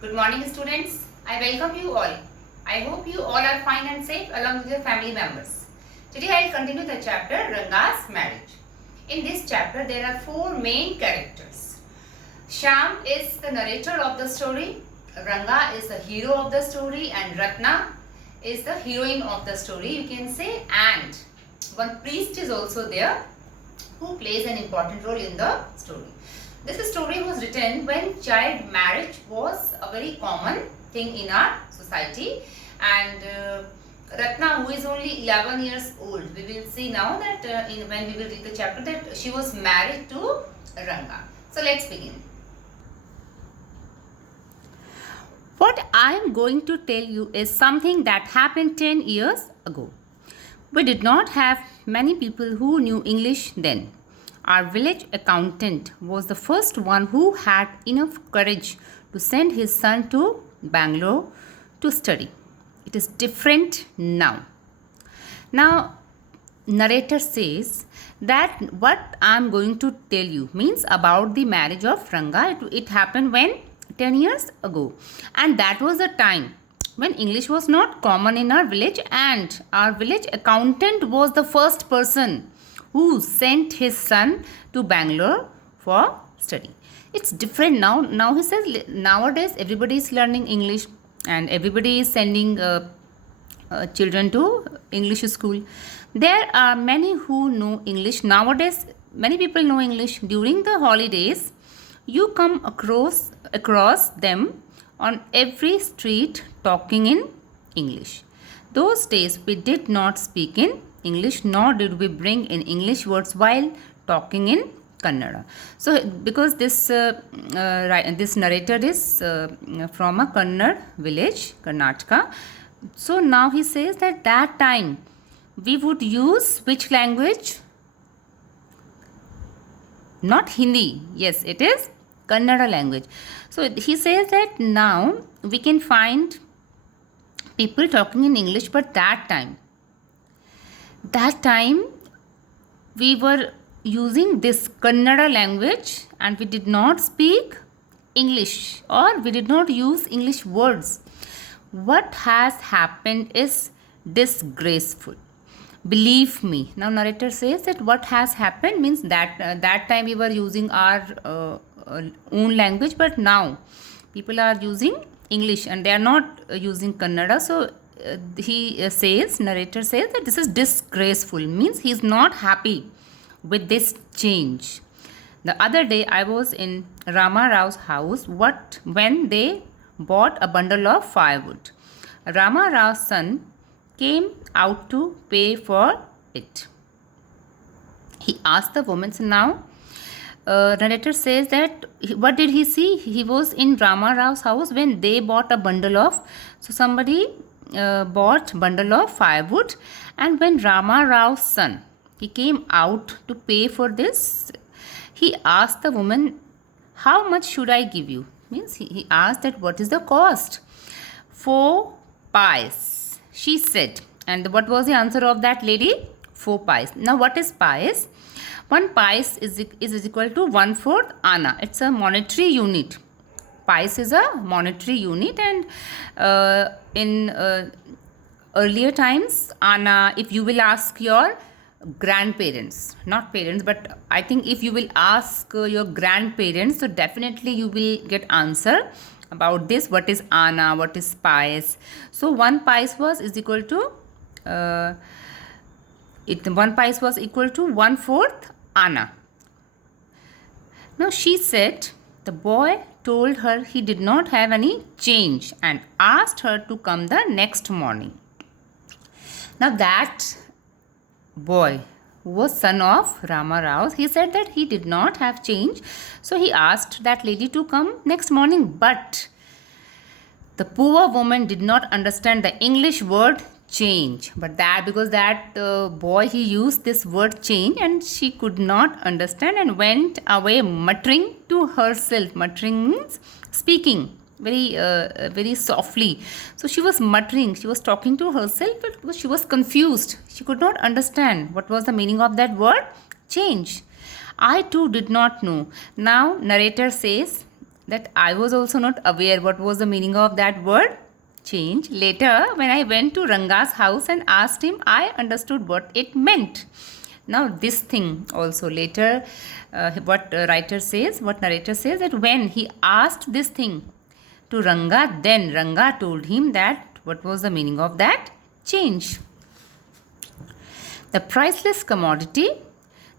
Good morning, students. I welcome you all. I hope you all are fine and safe along with your family members. Today I will continue the chapter Ranga's marriage. In this chapter, there are four main characters. Shyam is the narrator of the story, Ranga is the hero of the story, and Ratna is the heroine of the story, you can say, and one priest is also there who plays an important role in the story. This story was written when child marriage was a very common thing in our society, and Ratna, who is only 11 years old, we will see now that when we will read the chapter that she was married to Ranga. So let's begin. What I am going to tell you is something that happened 10 years ago. We did not have many people who knew English then. Our village accountant was the first one who had enough courage to send his son to Bangalore to study. It is different now. Now, narrator says that what I am going to tell you means about the marriage of Ranga. It happened when 10 years ago, and that was the time when English was not common in our village, and our village accountant was the first person who sent his son to Bangalore for study. It's different now. Now he says nowadays everybody is learning English and everybody is sending children to English school. There are many who know English nowadays. Many people know English. During the holidays, you come across them on every street talking in English. Those days we did not speak in English, nor did we bring in English words while talking in Kannada. So, because this narrator is from a Kannada village, Karnataka. So now he says that time we would use which language? Not Hindi. Yes, it is Kannada language. So he says that now we can find people talking in English, but that time we were using this Kannada language and we did not speak English, or we did not use English words. What has happened is disgraceful. Believe me. Now narrator says that what has happened means that that time we were using our own language, but now people are using English and they are not using Kannada. So narrator says that this is disgraceful, means he is not happy with this change. The other day I was in Rama Rao's house when they bought a bundle of firewood. Rama Rao's son came out to pay for it. He asked the woman. So now narrator says that what did he see? He was in Rama Rao's house when they bought a bundle of, so somebody bought bundle of firewood, and when Rama Rao's son, he came out to pay for this, he asked the woman, how much should I give you? Means he asked that what is the cost? 4 pies, she said. And what was the answer of that lady? 4 pies. Now what is pies? 1 pies is equal to 1/4 anna. It's a monetary unit. Pies is a monetary unit, and in earlier times, anna, if you will ask your grandparents, not parents, but I think if you will ask your grandparents, so definitely you will get answer about this. What is anna? What is pies? So 1 pies is equal to 1 pies was equal to 1/4 anna. Now she said the boy told her he did not have any change and asked her to come the next morning. Now that boy, who was son of Rama Rao, he said that he did not have change, so he asked that lady to come next morning. But the poor woman did not understand the English word change, but because that boy, he used this word change, and she could not understand and went away muttering to herself. Muttering means speaking very softly. So she was muttering, she was talking to herself, but because she was confused, she could not understand what was the meaning of that word change. I too did not know. Now narrator says that I was also not aware what was the meaning of that word change. Later, when I went to Ranga's house and asked him, I understood what it meant. Now, this thing also later, what narrator says that when he asked this thing to Ranga, then Ranga told him that what was the meaning of that change. The priceless commodity.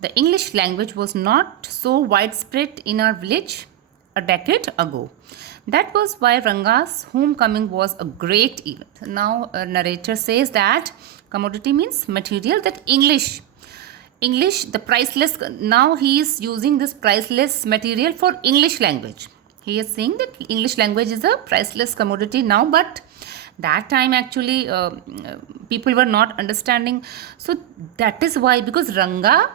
The English language was not so widespread in our village a decade ago. That was why Ranga's homecoming was a great event. Now, a narrator says that commodity means material, that English, the priceless, now he is using this priceless material for English language. He is saying that English language is a priceless commodity now, but that time actually people were not understanding. So that is why, because Ranga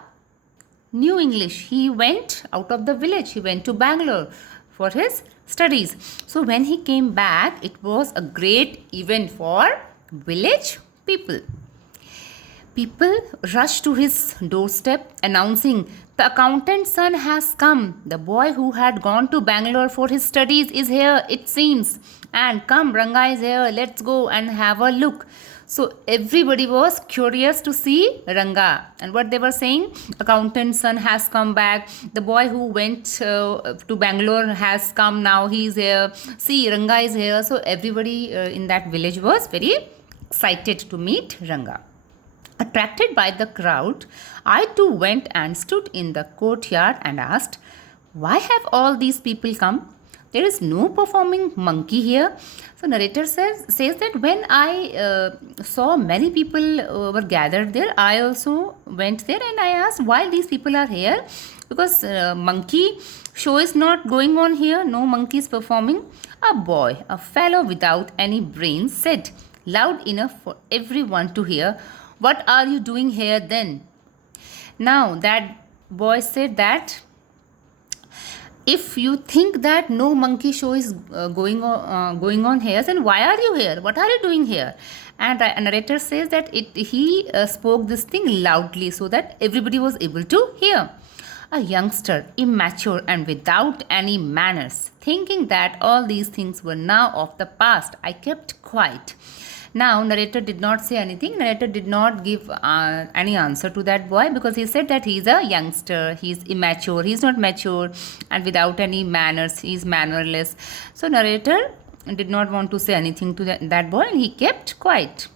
knew English, he went out of the village, he went to Bangalore for his studies. So when he came back, it was a great event for village people. People rushed to his doorstep announcing, the accountant's son has come. The boy who had gone to Bangalore for his studies is here, it seems. And come, Ranga is here, let's go and have a look. So everybody was curious to see Ranga. And what they were saying, accountant's son has come back. The boy who went to Bangalore has come now, he is here. See, Ranga is here. So everybody in that village was very excited to meet Ranga. Attracted by the crowd, I too went and stood in the courtyard and asked, why have all these people come? There is no performing monkey here. So narrator says that when I saw many people were gathered there, I also went there and I asked why these people are here. Because monkey show is not going on here, no monkey is performing. A boy, a fellow without any brains, said loud enough for everyone to hear, what are you doing here then? Now that boy said that if you think that no monkey show is going on here, then why are you here? What are you doing here? And a narrator says that he spoke this thing loudly so that everybody was able to hear. A youngster, immature and without any manners, thinking that all these things were now of the past, I kept quiet. Now, narrator did not say anything. Narrator did not give any answer to that boy because he said that he is a youngster, he is immature, he is not mature, and without any manners, he is mannerless. So, narrator did not want to say anything to that boy and he kept quiet.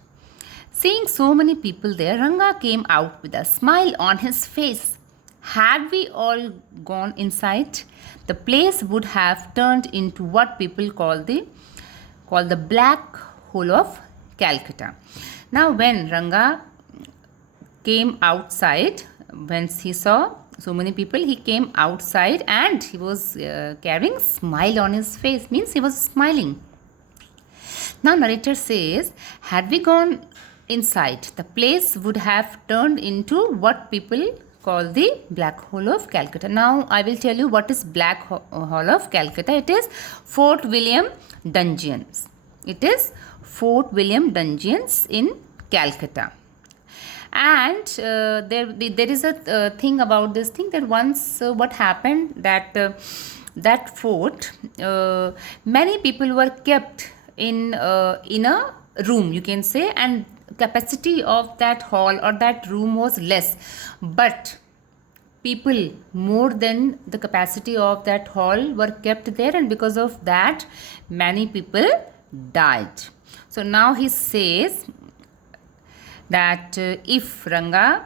Seeing so many people there, Ranga came out with a smile on his face. Had we all gone inside, the place would have turned into what people call the black hole of Calcutta. Now when Ranga came outside, when he saw so many people, he came outside and he was carrying smile on his face, means he was smiling. Now narrator says, had we gone inside, the place would have turned into what people call the black hole of Calcutta. Now I will tell you what is black hole of Calcutta. It is Fort William Dungeons. It is Fort William Dungeons in Calcutta. And there is a thing about this thing that once what happened that that fort, many people were kept in a room, you can say, and capacity of that hall or that room was less, but people more than the capacity of that hall were kept there, and because of that many people died. So now he says that if Ranga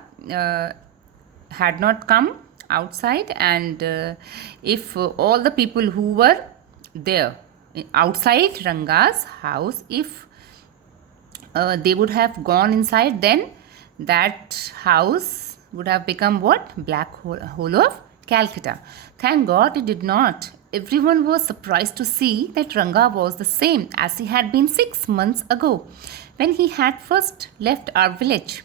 had not come outside, and if all the people who were there outside Ranga's house, if they would have gone inside, then that house would have become what? Black hole of Calcutta. Thank God it did not. Everyone was surprised to see that Ranga was the same as he had been 6 months ago when he had first left our village.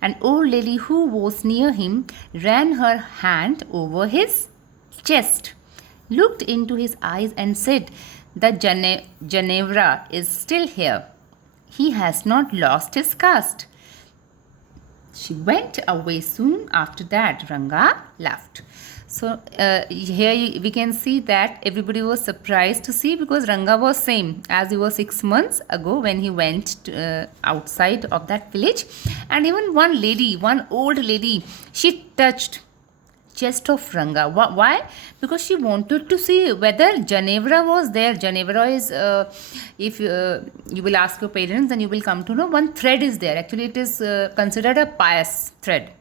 An old lady who was near him ran her hand over his chest, looked into his eyes and said, the Ginevra is still here. He has not lost his caste. She went away soon after that. Ranga laughed. So here we can see that everybody was surprised to see, because Ranga was same as he was 6 months ago when he went outside of that village. And even one old lady, she touched chest of Ranga. Why? Because she wanted to see whether Ginevra was there. Ginevra is, if you will ask your parents, then you will come to know, one thread is there. Actually, it is considered a pious thread.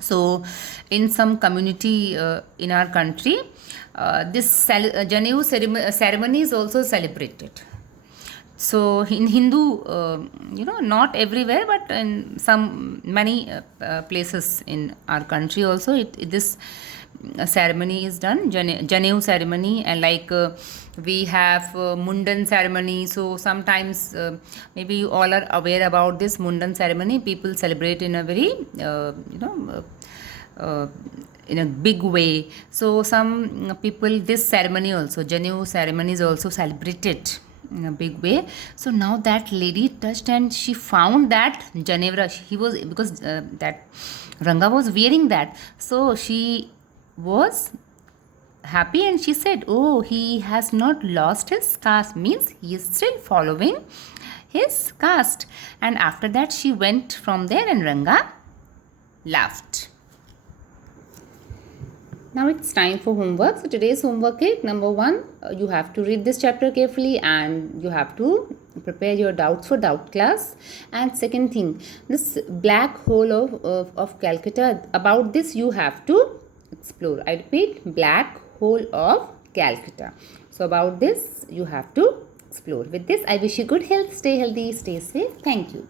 So in some community in our country, this Janeu ceremony is also celebrated. So in Hindu, not everywhere, but in many places in our country also, this ceremony is done, Janeu ceremony. And like we have Mundan ceremony. So sometimes maybe you all are aware about this Mundan ceremony. People celebrate in a very in a big way. So some people, this ceremony also, Janeu ceremony is also celebrated in a big way. So now that lady touched and she found that Ginevra, he was, because that Ranga was wearing that, so she was happy and she said, oh, he has not lost his caste, means he is still following his caste. And after that she went from there and Ranga laughed. Now it's time for homework. So today's homework is, number 1, you have to read this chapter carefully and you have to prepare your doubts for doubt class. And second thing, this black hole of Calcutta, about this you have to explore. I repeat, black hole of Calcutta. So about this you have to explore. With this, I wish you good health. Stay healthy, stay safe. Thank you.